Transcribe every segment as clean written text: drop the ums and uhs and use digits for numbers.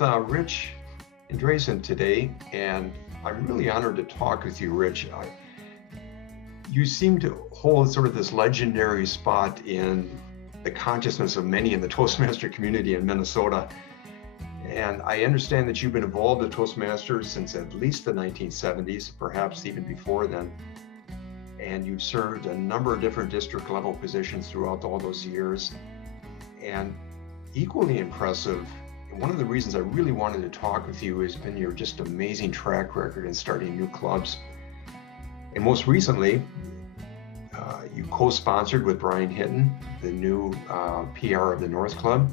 with Rich Andresen today, and I'm really honored to talk with you, Rich. You seem to hold sort of this legendary spot in the consciousness of many in the Toastmaster community in Minnesota. And I understand that you've been involved in Toastmasters since at least the 1970s, perhaps even before then. And you've served a number of different district level positions throughout all those years. And equally impressive, one of the reasons I really wanted to talk with you has been your just amazing track record in starting new clubs. And most recently, you co-sponsored with Brian Hinton, the new PR of the North Club,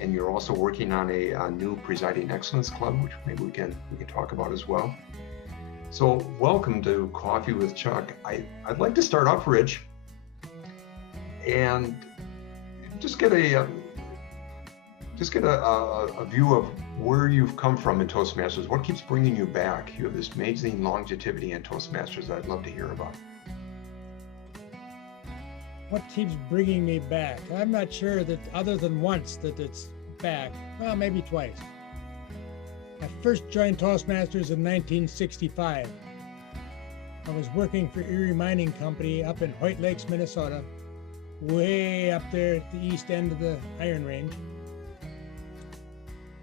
and you're also working on a new Presiding Excellence Club, which maybe we can talk about as well. So welcome to Coffee with Chuck. I'd like to start off, Rich, and just get a view of where you've come from in Toastmasters. What keeps bringing you back? You have this amazing longevity in Toastmasters that I'd love to hear about. What keeps bringing me back? I'm not sure that other than once that it's back. Well, maybe twice. I first joined Toastmasters in 1965. I was working for Erie Mining Company up in Hoyt Lakes, Minnesota, way up there at the east end of the Iron Range.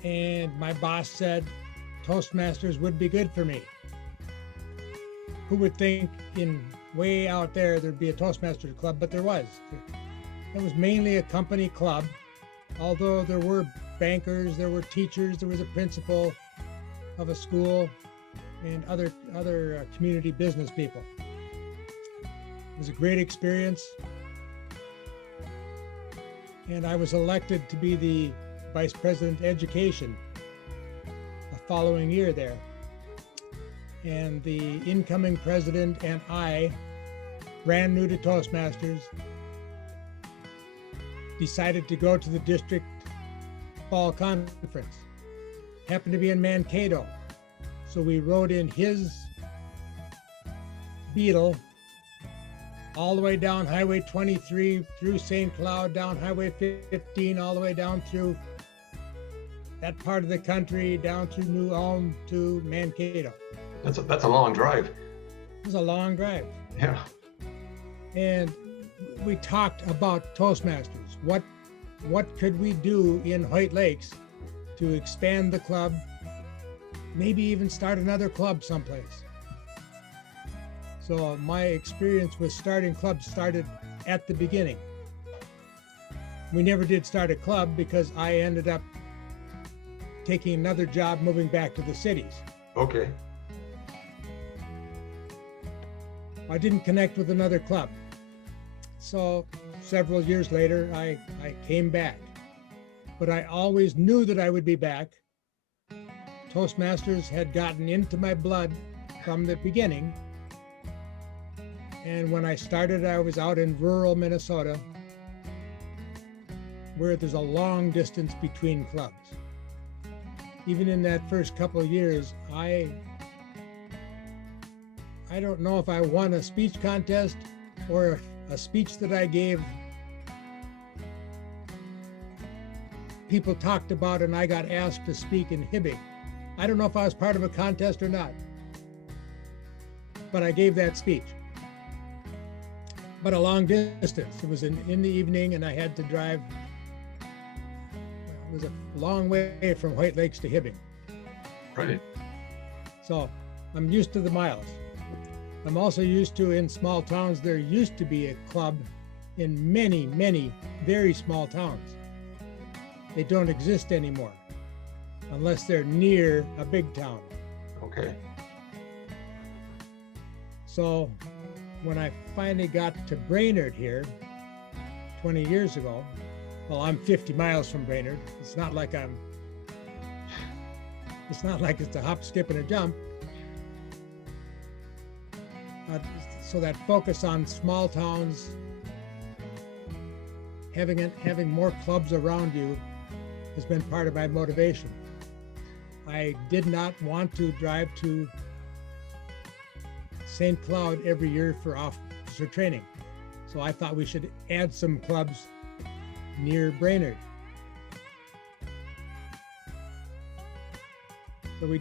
And my boss said Toastmasters would be good for me. Who would think in way out there'd be a Toastmasters club, but there was. It was mainly a company club, although there were bankers, there were teachers, there was a principal of a school, and other community business people. It was a great experience. And I was elected to be the Vice President of Education the following year there. And the incoming president and I, brand new to Toastmasters, decided to go to the district fall conference. Happened to be in Mankato. So we rode in his Beetle all the way down Highway 23 through St. Cloud, down Highway 15, all the way down through that part of the country, down through New Ulm to Mankato. That's a long drive. It was a long drive. Yeah. And we talked about Toastmasters. What could we do in Hoyt Lakes to expand the club, maybe even start another club someplace. So my experience with starting clubs started at the beginning. We never did start a club because I ended up taking another job moving back to the cities. Okay. I didn't connect with another club. So several years later, I came back. But I always knew that I would be back. Toastmasters had gotten into my blood from the beginning. And when I started, I was out in rural Minnesota, where there's a long distance between clubs. Even in that first couple of years, I don't know if I won a speech contest or a speech that I gave, people talked about and I got asked to speak in Hibbing. I don't know if I was part of a contest or not, but I gave that speech. But a long distance. It was in the evening and I had to drive. It was a long way from Hoyt Lakes to Hibbing. Right. So I'm used to the miles. I'm also used to, in small towns, there used to be a club in many, many very small towns. They don't exist anymore unless they're near a big town. Okay. So when I finally got to Brainerd here 20 years ago, well, I'm 50 miles from Brainerd. It's not like it's a hop, skip, and a jump. So that focus on small towns, having more clubs around you has been part of my motivation. I did not want to drive to St. Cloud every year for officer training. So I thought we should add some clubs near Brainerd. So we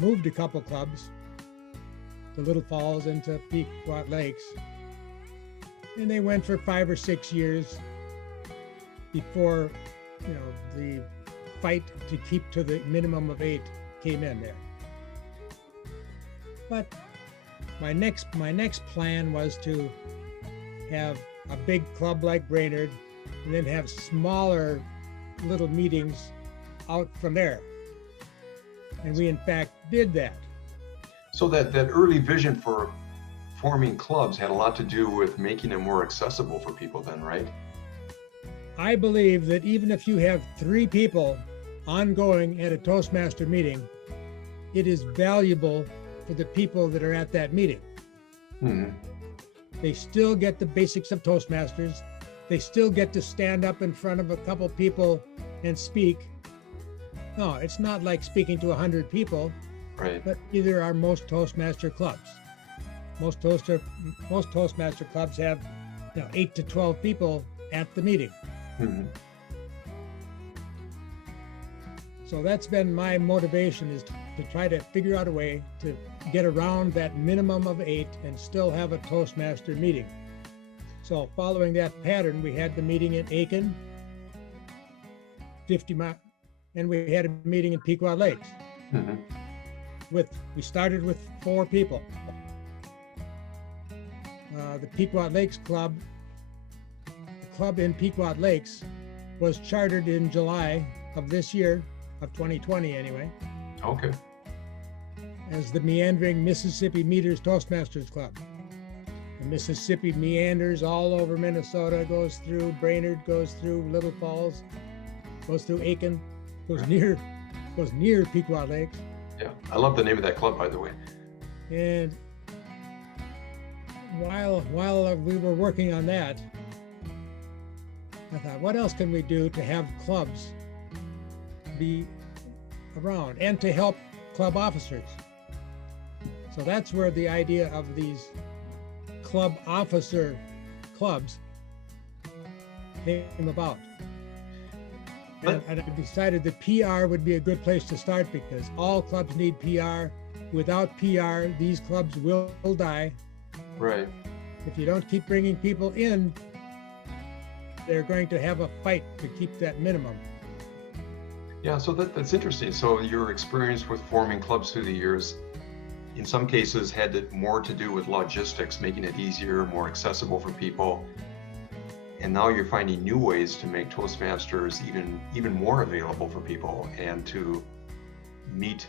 moved a couple clubs to Little Falls and to Pequot Lakes. And they went for 5 or 6 years before, the fight to keep to the minimum of 8 came in there. But my next plan was to have a big club like Brainerd and then have smaller little meetings out from there. And we in fact did that. So that early vision for forming clubs had a lot to do with making it more accessible for people then, right? I believe that even if you have 3 people ongoing at a Toastmaster meeting, it is valuable for the people that are at that meeting. Mm-hmm. They still get the basics of Toastmasters. They still get to stand up in front of a couple people and speak. No, it's not like speaking to 100 people, right? But either are most Toastmaster clubs. Most Toastmaster clubs have 8 to 12 people at the meeting. Mm-hmm. So that's been my motivation, is to try to figure out a way to get around that minimum of 8 and still have a Toastmaster meeting. So following that pattern, we had the meeting in Aiken, 50 miles, and we had a meeting in Pequot Lakes. Mm-hmm. We started with 4 people. The Pequot Lakes Club, the club in Pequot Lakes, was chartered in July of this year, of 2020 anyway. Okay. As the Meandering Mississippi Meters Toastmasters Club. The Mississippi meanders all over Minnesota, goes through Brainerd, goes through Little Falls, goes through Aiken, goes near Pequot Lakes. Yeah, I love the name of that club, by the way. And while we were working on that, I thought, what else can we do to have clubs be around and to help club officers? So that's where the idea of these club officer clubs came about. And I decided that PR would be a good place to start, because all clubs need PR. Without PR, these clubs will die. Right. If you don't keep bringing people in, they're going to have a fight to keep that minimum. Yeah, so that's interesting. So your experience with forming clubs through the years, in some cases, had more to do with logistics, making it easier, more accessible for people. And now you're finding new ways to make Toastmasters even more available for people and to meet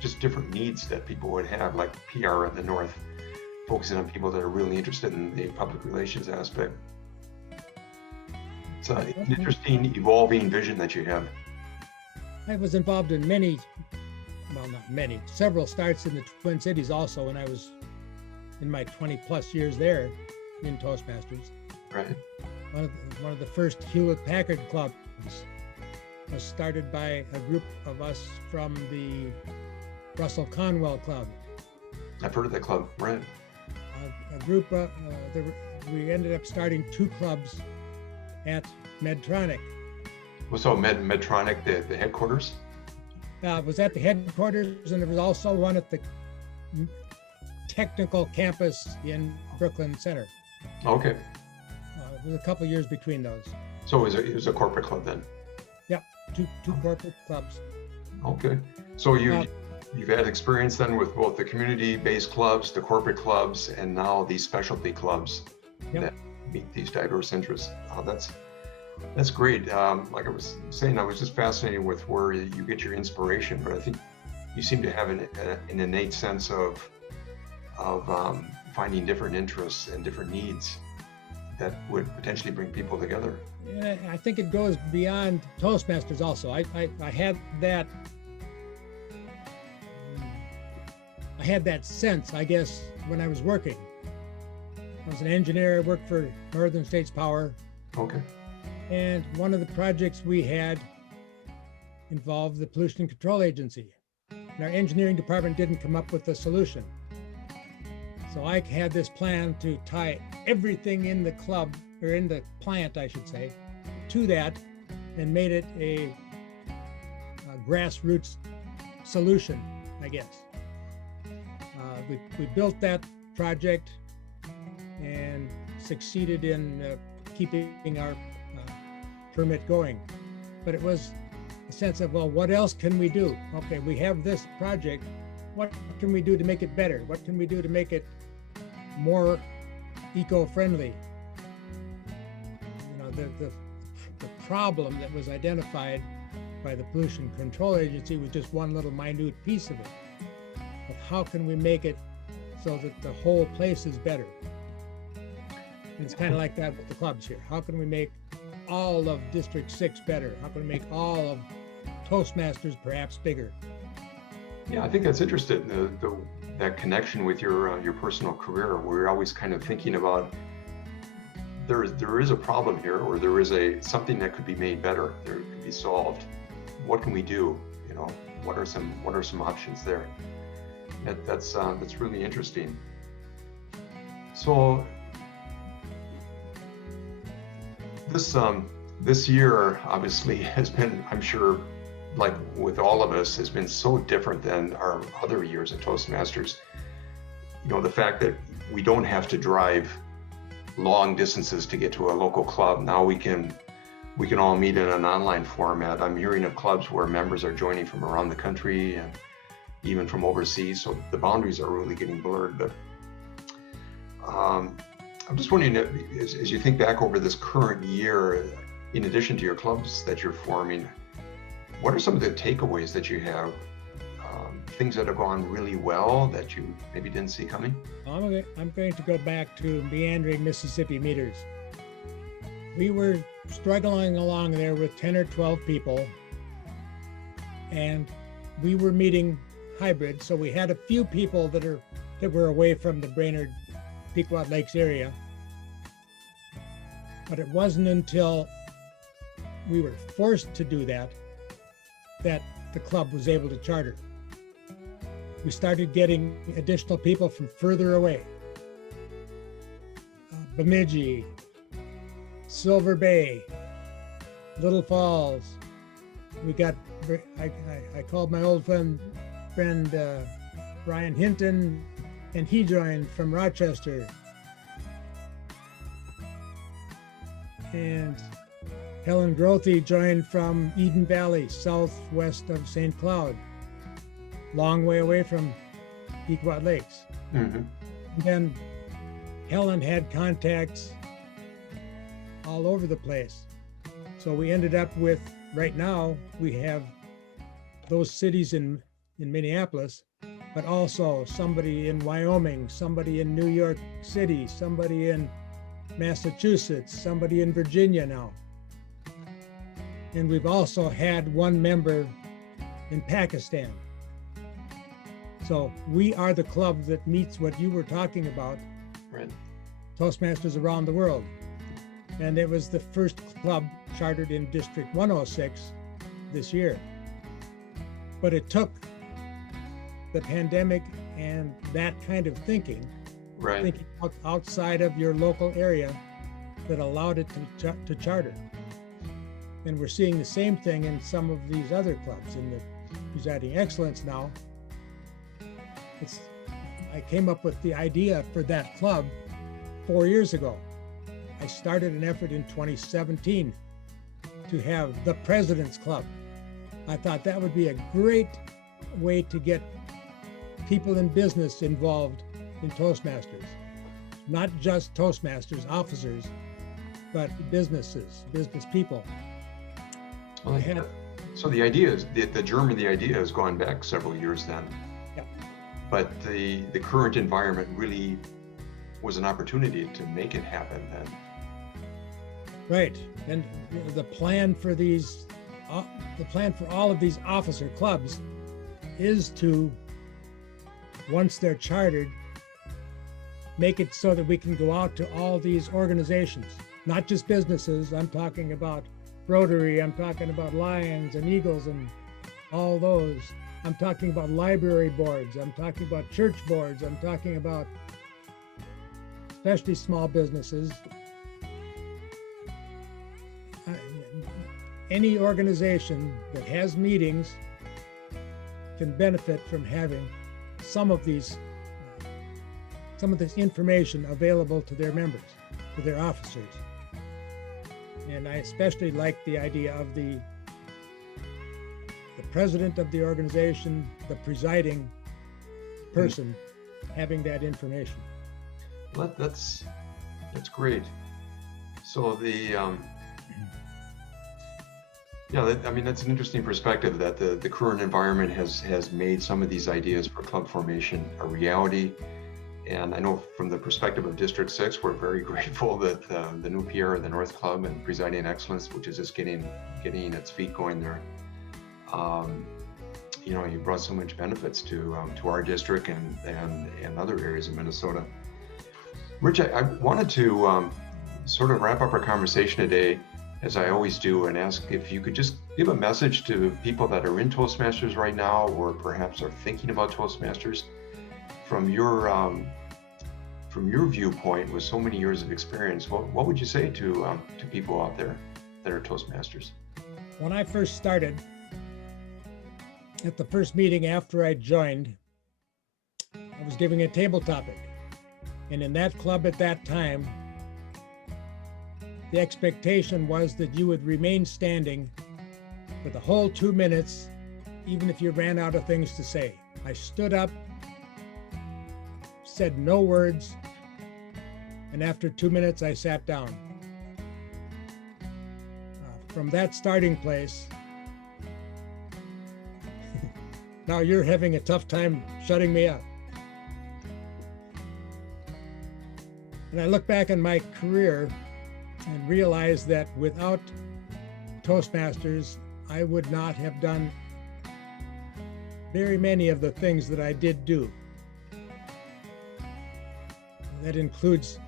just different needs that people would have, like PR in the North, focusing on people that are really interested in the public relations aspect. It's an interesting, evolving vision that you have. I was involved in several starts in the Twin Cities also when I was in my 20 plus years there in Toastmasters. Right. One of the first Hewlett-Packard clubs was started by a group of us from the Russell Conwell Club. I've heard of that club, right? We ended up starting 2 clubs at Medtronic. So Medtronic, the headquarters? It was at the headquarters, and there was also one at the technical campus in Brooklyn Center. Okay. There was a couple years between those. So it was a corporate club then? Yeah, two corporate clubs. Okay. So you've had experience then with both the community-based clubs, the corporate clubs, and now these specialty clubs that meet these diverse interests. That's great. Like I was saying, I was just fascinated with where you get your inspiration, but I think you seem to have an innate sense of finding different interests and different needs that would potentially bring people together. Yeah, I think it goes beyond Toastmasters also. I had that sense, I guess, when I was working. I was an engineer, I worked for Northern States Power. Okay. And one of the projects we had involved the Pollution Control Agency. And our engineering department didn't come up with a solution. So I had this plan to tie everything in the club, or in the plant, I should say, to that, and made it a grassroots solution, I guess. We built that project and succeeded in keeping our permit going. But it was a sense of, well, what else can we do? Okay, we have this project. What can we do to make it better? What can we do to make it more eco-friendly? You know, the problem that was identified by the Pollution Control Agency was just one little minute piece of it. But how can we make it so that the whole place is better? And it's kind of like that with the clubs here. How can we make all of District 6 better? How can we make all of Toastmasters perhaps bigger? Yeah, I think that's interesting. That connection with your personal career. We're always kind of thinking about there is a problem here, or there is something that could be made better. There could be solved. What can we do? You know, what are some options there? That's really interesting. So this year obviously has been, I'm sure, like with all of us, has been so different than our other years at Toastmasters. You know, the fact that we don't have to drive long distances to get to a local club. Now we can all meet in an online format. I'm hearing of clubs where members are joining from around the country and even from overseas. So the boundaries are really getting blurred. But I'm just wondering, as you think back over this current year, in addition to your clubs that you're forming, what are some of the takeaways that you have? Things that have gone really well that you maybe didn't see coming? I'm going to go back to meandering Mississippi meters. We were struggling along there with 10 or 12 people, and we were meeting hybrid. So we had a few people that were away from the Brainerd Pequot Lakes area. But it wasn't until we were forced to do that the club was able to charter. We started getting additional people from further away. Bemidji, Silver Bay, Little Falls. I called my old friend Brian Hinton, and he joined from Rochester. And Helen Grothy joined from Eden Valley, southwest of St. Cloud, long way away from Pequot Lakes. Mm-hmm. And then Helen had contacts all over the place. So we ended up with, right now, we have those cities in Minneapolis, but also somebody in Wyoming, somebody in New York City, somebody in Massachusetts, somebody in Virginia now. And we've also had one member in Pakistan. So we are the club that meets what you were talking about, right? Toastmasters around the world. And it was the first club chartered in District 106 this year. But it took the pandemic and that kind of thinking, right, thinking outside of your local area, that allowed it to charter. And we're seeing the same thing in some of these other clubs. In the Presiding Excellence now, I came up with the idea for that club 4 years ago. I started an effort in 2017 to have the President's Club. I thought that would be a great way to get people in business involved in Toastmasters. Not just Toastmasters officers, but businesses, business people. Well, so the idea is, the germ of the idea has gone back several years then. Yeah. But the current environment really was an opportunity to make it happen then. Right, and the plan for all of these officer clubs is to, once they're chartered, make it so that we can go out to all these organizations, not just businesses. I'm talking about Rotary, I'm talking about Lions and Eagles and all those. I'm talking about library boards, I'm talking about church boards, I'm talking about especially small businesses. Any organization that has meetings can benefit from having some of this information available to their members, to their officers. And I especially like the idea of the president of the organization, the presiding person, having that information. That's great. So that's an interesting perspective that the current environment has made some of these ideas for club formation a reality. And I know from the perspective of District 6, we're very grateful that the new PR of the North Club and Presiding Excellence, which is just getting its feet going there, you brought so much benefits to our district and other areas of Minnesota. Rich, I wanted to sort of wrap up our conversation today, as I always do, and ask if you could just give a message to people that are in Toastmasters right now, or perhaps are thinking about Toastmasters, from your viewpoint with so many years of experience. What would you say to people out there that are Toastmasters? When I first started, at the first meeting after I joined, I was giving a table topic. And in that club at that time, the expectation was that you would remain standing for the whole 2 minutes, even if you ran out of things to say. I stood up, said no words, and after 2 minutes, I sat down. From that starting place, now you're having a tough time shutting me up. And I look back on my career and realize that without Toastmasters, I would not have done very many of the things that I did do. That includes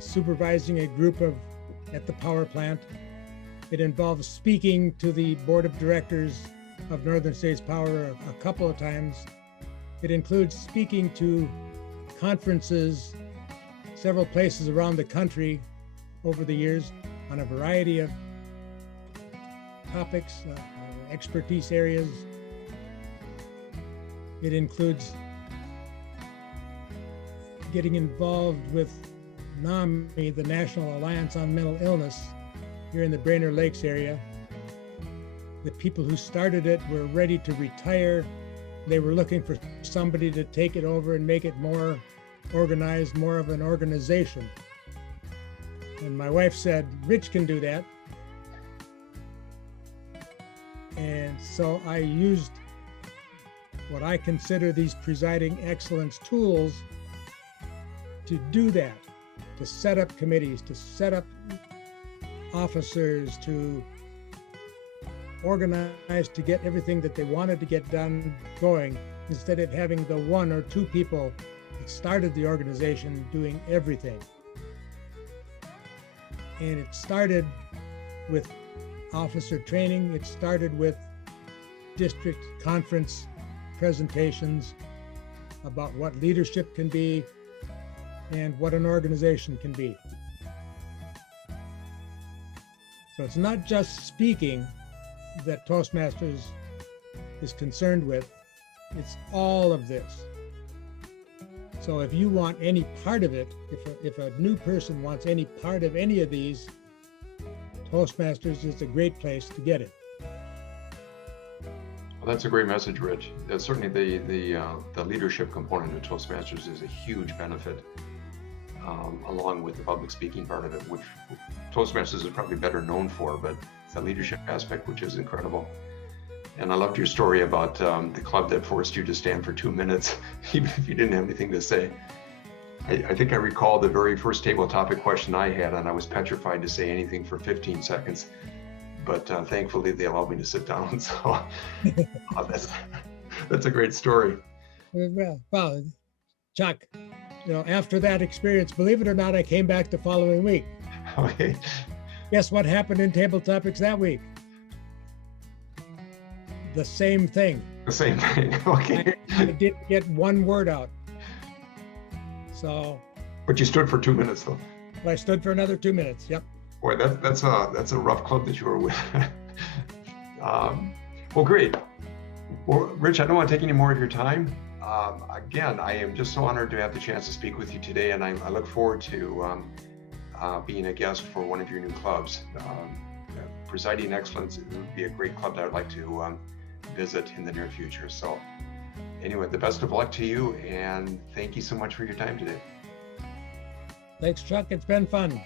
supervising a group at the power plant. It involves speaking to the board of directors of Northern States Power a couple of times. It includes speaking to conferences, several places around the country over the years on a variety of topics, expertise areas. It includes getting involved with NAMI, the National Alliance on Mental Illness, here in the Brainerd Lakes area. The people who started it were ready to retire. They were looking for somebody to take it over and make it more organized, more of an organization. And my wife said, Rich can do that. And so I used what I consider these presiding excellence tools to do that, to set up committees, to set up officers, to organize, to get everything that they wanted to get done going, instead of having the one or two people that started the organization doing everything. And it started with officer training. It started with district conference presentations about what leadership can be and what an organization can be. So it's not just speaking that Toastmasters is concerned with, it's all of this. So if you want any part of it, if a new person wants any part of any of these, Toastmasters is a great place to get it. Well, that's a great message, Rich. Certainly the leadership component of Toastmasters is a huge benefit, along with the public speaking part of it, which Toastmasters is probably better known for, but it's the leadership aspect, which is incredible. And I loved your story about the club that forced you to stand for 2 minutes, even if you didn't have anything to say. I think I recall the very first table topic question I had, and I was petrified to say anything for 15 seconds. But thankfully, they allowed me to sit down. So that's a great story. Well, Chuck, after that experience, believe it or not, I came back the following week. Okay. Guess what happened in table topics that week? The same thing. The same thing. Okay. I didn't get one word out. So. But you stood for 2 minutes, though. I stood for another 2 minutes. Yep. Boy, that's a rough club that you were with. Well, great. Well, Rich, I don't want to take any more of your time. Again, I am just so honored to have the chance to speak with you today, and I look forward to being a guest for one of your new clubs. Presiding Excellence would be a great club that I'd like to visit in the near future. So anyway, the best of luck to you, and thank you so much for your time today. Thanks, Chuck. It's been fun.